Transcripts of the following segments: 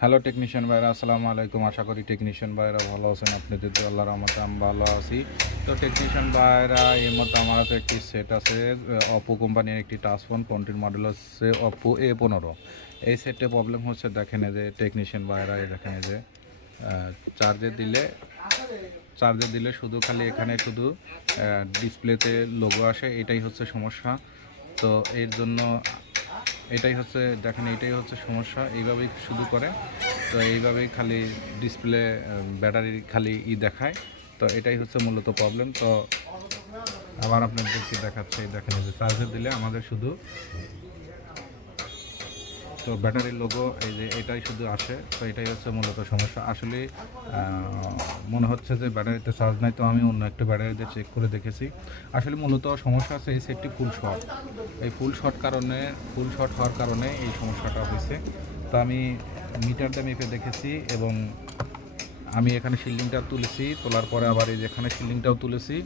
Hello technician ভাইরা, আসসালামু আলাইকুম। আশা করি টেকনিশিয়ান ভাইরা ভালো আছেন। আপনাদের তো আল্লাহর রহমতে আমি ভালো আছি। তো টেকনিশিয়ান ভাইরা, এর মধ্যে আমার হাতে একটি সেট আছে, অপো কোম্পানির একটি টাচ ফোন। ফোনটির মডেল হচ্ছে অপো A15। এই সেটে প্রবলেম হচ্ছে, দেখেন এই যে টেকনিশিয়ান ভাইরা, এই দেখেন এই যে চার্জে দিলে শুধু খালি এখানে শুধু ডিসপ্লেতে লোগো আসে, এটাই হচ্ছে সমস্যা। তো এর জন্য এটাই হচ্ছে, দেখেন এটাই হচ্ছে সমস্যা। এইভাবেই শুধু করে, তো এইভাবেই খালি ডিসপ্লে ব্যাটারি খালি দেখায়। তো এটাই হচ্ছে মূলত প্রবলেম। তো আবার আপনাদেরকে দেখাচ্ছে, দেখেন এই যে চার্জে দিলে আমাদের শুধু তো ব্যাটারির লোগো এই যে এটাই শুধু আসে। তো এটাই হচ্ছে মূলত সমস্যা। আসলে মনে হচ্ছে যে ব্যাটারিতে চার্জ নাই, তো আমি অন্য একটা ব্যাটারিতে চেক করে দেখেছি। আসলে মূলত সমস্যা আছে এই সেটটি ফুল শর্ট। এই ফুল শর্ট হওয়ার কারণে এই সমস্যাটা হয়েছে। তো আমি মিটার দিয়ে মেপে দেখেছি, এবং আমি এখানে শিল্ডিংটা তুলেছি, তোলার পরে আবার এই যে এখানে শিল্ডিংটাও তুলেছি।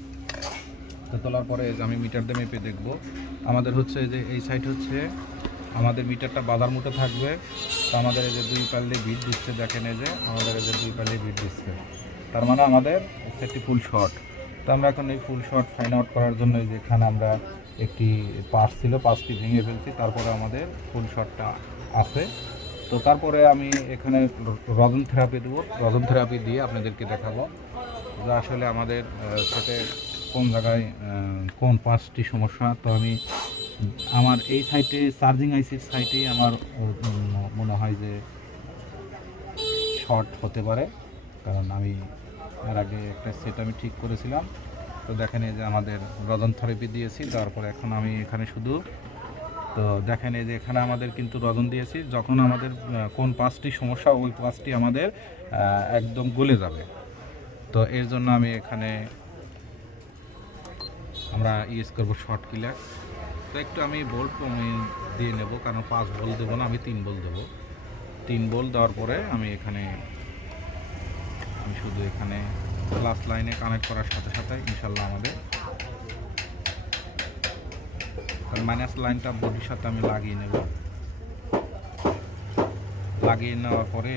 তো তোলার পরে আমি মিটার দিয়ে মেপে দেখব। আমাদের হচ্ছে যে এই সাইড হচ্ছে আমাদের মিটারটা বাজার মতো থাকবে। তো আমাদের এই যে 2 পাল্লি বিট দিচ্ছে, দেখেন এই যে আমাদের এই যে 2 পাল্লি বিট দিচ্ছে, তার মানে আমাদের সেটটি ফুল শর্ট। তো আমরা এখন এই ফুল শর্ট ফাইন্ড আউট করার জন্য এই যে এখানে আমরা একটি পাস ছিল, পাসটি ভেঙে ফেলছি, তারপরে আমাদের ফুল শর্টটা আছে। তো তারপরে আমি এখানে রজন থেরাপি দেবো। রজন থেরাপি দিয়ে আপনাদেরকে দেখাবো যে আসলে আমাদের সেটে কোন জায়গায় কোন পাঁচটি সমস্যা। তো আমি আমার এই সাইটে চার্জিং আইসির সাইটেই আমার মনে হয় যে শর্ট হতে পারে, কারণ আমি এর আগে একটা সেট আমি ঠিক করেছিলাম। তো দেখেন এই যে আমাদের রজন থেরাপি দিয়েছি, তারপর এখন আমি এখানে শুধু, তো দেখেন এই যে এখানে আমাদের কিন্তু রজন দিয়েছি। যখন আমাদের কোন পাঁচটি সমস্যা, ওই পাঁচটি আমাদের একদম গলে যাবে। তো এর জন্য আমি এখানে আমরা ইউজ করবো শর্ট কিলার। তো একটু আমি বোল্ট আমি দিয়ে নেব, কারণ 5 ভোল্ট দেবো না, আমি 3 ভোল্ট দেবো। 3 ভোল্ট দেওয়ার পরে আমি শুধু এখানে প্লাস লাইনে কানেক্ট করার সাথে সাথে ইনশাল্লাহ আমাদের মাইনাস লাইনটা বডির সাথে আমি লাগিয়ে নেব। লাগিয়ে নেওয়ার পরে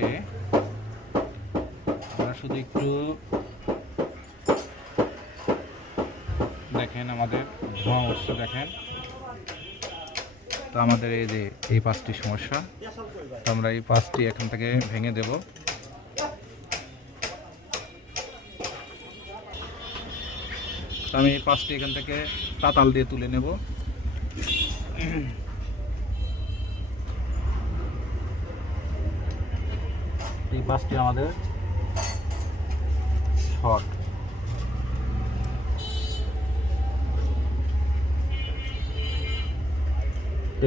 আমরা শুধু একটু দেখেন আমাদের ধোঁয়া উঠছে, দেখেন। তো আমাদের এই যে এই পাঁচটি সমস্যা, তো আমরা এই পাঁচটি এখান থেকে ভেঙে দেব। তো আমি এই পাঁচটি এখান থেকে তাতাল দিয়ে তুলে নেব। এই পাঁচটি আমাদের শর্ট।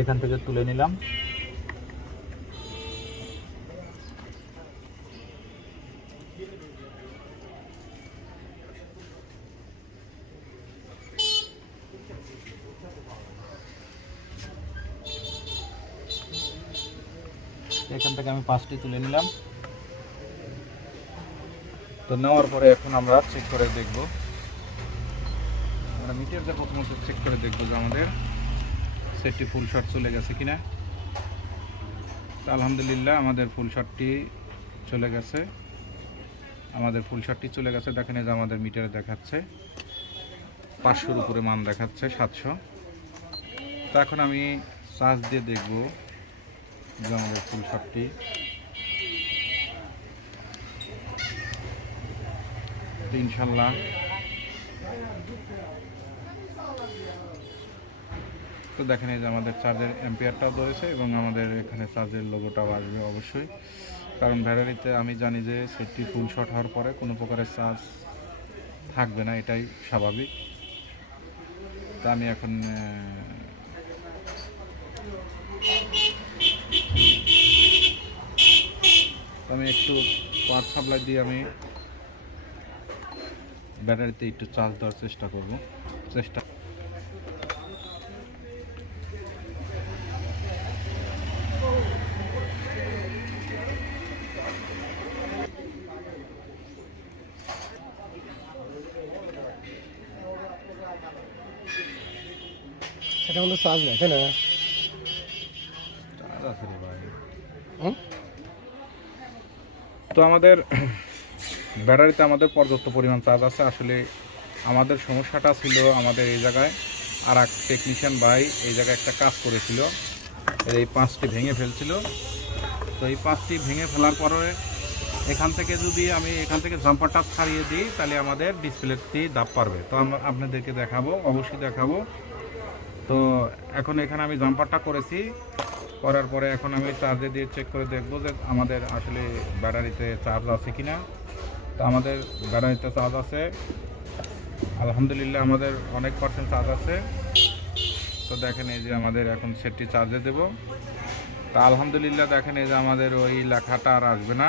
এখান থেকে তুলে নিলাম। এখান থেকে আমি পাঁচটি তুলে নিলাম। তো নেওয়ার পরে এখন আমরা চেক করে দেখব, আমরা মিটার দিয়ে প্রথমত চেক করে দেখব যে আমাদের সেটটি ফুল শট চলে গেছে কিনা। তো আলহামদুলিল্লাহ আমাদের ফুল শটটি চলে গেছে। দেখেন এই যে আমাদের মিটারে দেখাচ্ছে 500-র উপরে মান দেখাচ্ছে, 700। তো এখন আমি চার্জ দিয়ে দেখব যে আমাদের ফুল শটটি ইনশাল্লাহ। তো দেখেন এই যে আমাদের চার্জের অ্যাম্পিয়ারটাও রয়েছে, এবং আমাদের এখানে চার্জের লোগোটাও আসবে অবশ্যই, কারণ ব্যাটারিতে আমি জানি যে সেটটি ফুল শট হওয়ার পরে কোনো প্রকারের চার্জ থাকবে না, এটাই স্বাভাবিক। তা আমি এখন একটু পাওয়ার সাপ্লাই দিয়ে আমি ব্যাটারিতে একটু চার্জ দেওয়ার চেষ্টা করব। এটা হলো চার্জ না, তাই না? চার্জ আছে রে ভাই। তো আমাদের ব্যাটারিতে আমাদের পর্যাপ্ত পরিমাণ চার্জ আছে। আসলে আমাদের সমস্যাটা ছিল আমাদের এই জায়গায় আর এক টেকনিশিয়ান ভাই এই জায়গায় একটা কাজ করেছিল, এই পাঁচটি ভেঙে ফেলছিল। তো এই পাঁচটি ভেঙে ফেলার পরে এখান থেকে যদি আমি এখান থেকে জাম্পারটা ছাড়িয়ে দিই তাহলে আমাদের ডিসপ্লেটি দাব পারবে। তো আমরা আপনাদেরকে দেখাবো, অবশ্যই দেখাবো। তো এখন এখানে আমি জাম্পারটা করেছি, করার পরে এখন আমি চার্জে দিয়ে চেক করে দেখবো যে আমাদের আসলে ব্যাটারিতে চার্জ আছে কি না। তো আমাদের ব্যাটারিতে চার্জ আছে, আলহামদুলিল্লাহ আমাদের অনেক পার্সেন্ট চার্জ আছে। তো দেখেন এই যে আমাদের এখন সেটটি চার্জে দেব। তা আলহামদুলিল্লাহ দেখেন এই যে আমাদের ওই লেখাটা আর আসবে না।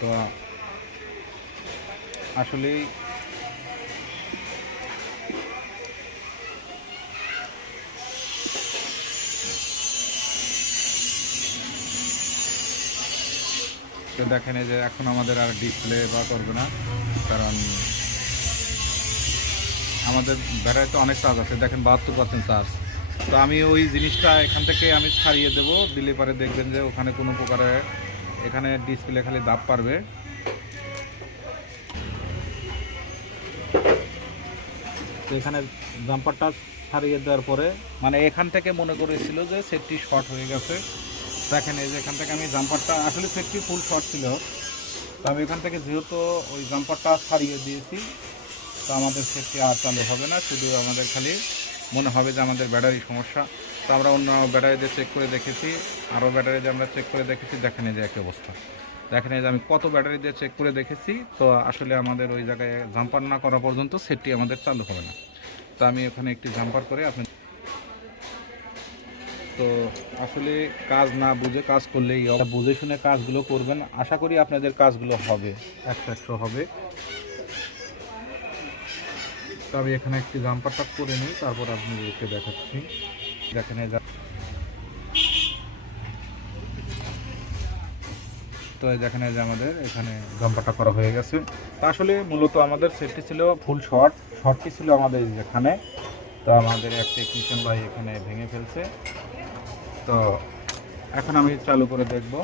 তো আসলেই তো দেখেন এই যে এখন আমাদের আর ডিসপ্লে বা করবে না, কারণ আমাদের ব্যাটারিতে অনেক চার্জ আছে। দেখেন 72% চার্জ। তো আমি ওই জিনিসটা এখান থেকে আমি ছাড়িয়ে দেব, দিলে পরে দেখবেন যে ওখানে কোনো প্রকারে এখানে ডিসপ্লে খালি দাব পারবে। তো এখানে জাম্পারটা ছাড়িয়ে দেওয়ার পরে মানে এখান থেকে মনে করেছিল যে সেটটি শর্ট হয়ে গেছে। দেখেন এই যে এখান থেকে আমি জাম্পারটা আসলে সেটটি ফুল শর্ট ছিল। তো আমি এখান থেকে যেহেতু ওই জাম্পারটা ছাড়িয়ে দিয়েছি, তো আমাদের সেটটি আর চালু হবে না, শুধু আমাদের খালি মনে হবে যে আমাদের ব্যাটারি সমস্যা। তো আমরা অন্য ব্যাটারি দিয়ে চেক করে দেখেছি, আরও ব্যাটারি দিয়ে আমরা চেক করে দেখেছি, দেখেন এই যে একই অবস্থা। দেখেন এই যে আমি কত ব্যাটারি দিয়ে চেক করে দেখেছি। তো আসলে আমাদের ওই জায়গায় জাম্পার না করা পর্যন্ত সেটটি আমাদের চালু হবে না। তো আমি ওখানে একটি জাম্পার করে আপনি, তো আসলে কাজ না বুঝে কাজ করলেই বুঝে শুনে কাজগুলো করবেন, আশা করি আপনাদের কাজগুলো হবে, 100 হবে। তো আমি এখানে একটি জাম্পারটা করে নিই, তারপর আপনাদেরকে দেখাচ্ছি। দেখেন এই তো দেখেন এই যে আমাদের এখানে জাম্পারটা করা হয়ে গেছে। তা আসলে মূলত আমাদের সেটটি ছিল ফুল শর্টটি ছিল আমাদের যেখানে। তো আমাদের এক টেকনিশিয়ান ভাই এখানে ভেঙে ফেলছে। তো এখন আমি চালু করে দেখব।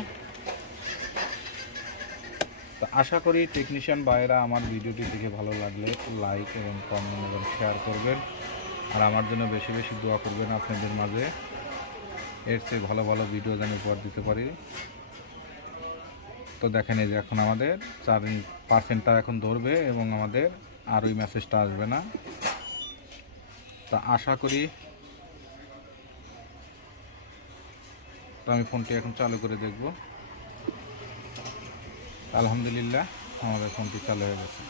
তো আশা করি টেকনিশিয়ান ভাইরা আমার ভিডিওটি দেখে ভালো লাগলে লাইক এবং কমেন্ট এবং শেয়ার করবেন, আর আমার জন্য বেশি বেশি দোয়া করবেন আপনাদের মাঝে। এর চেয়ে ভালো ভালো ভিডিও যেন উপহার দিতে পারি। তো দেখেন এই যে এখন আমাদের 4% এখন ধরবে এবং আমাদের আর ওই মেসেজটা আসবে না। তা আশা করি, তো আমি ফোনটি এখন চালু করে দেখব। আলহামদুলিল্লাহ আমাদের ফোনটি চালু হয়ে গেছে।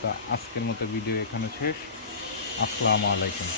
তা আজকের মতো ভিডিও এখানে শেষ। আসসালামু আলাইকুম।